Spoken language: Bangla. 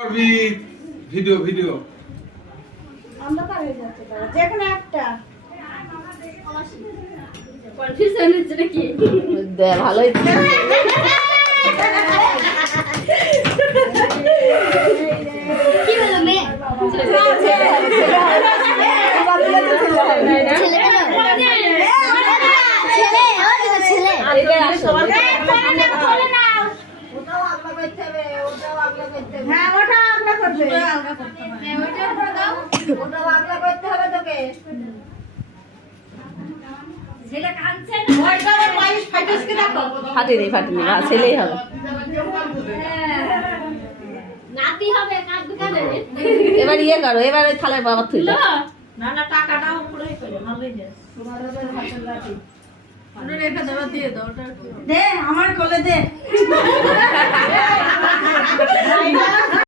ভিডিও ভিডিও অন্ধকার হয়ে যাচ্ছে তো যেখানে একটা কনফিউশন হচ্ছে নাকি দে ভালোই কি হলো মেয়ে হ্যাঁ ওটা আগলা করতে ফাটেনি ছেলেই হবে নাতি হবে কাঁদবে কাঁদবে এবার ইয়ে করো এবার ওই থালায় বাবা তুই না না টাকাটা উপরেই করে ভালোই দে রেখে দেওয়া দিয়ে দাও ওটা দে আমার কোলে দে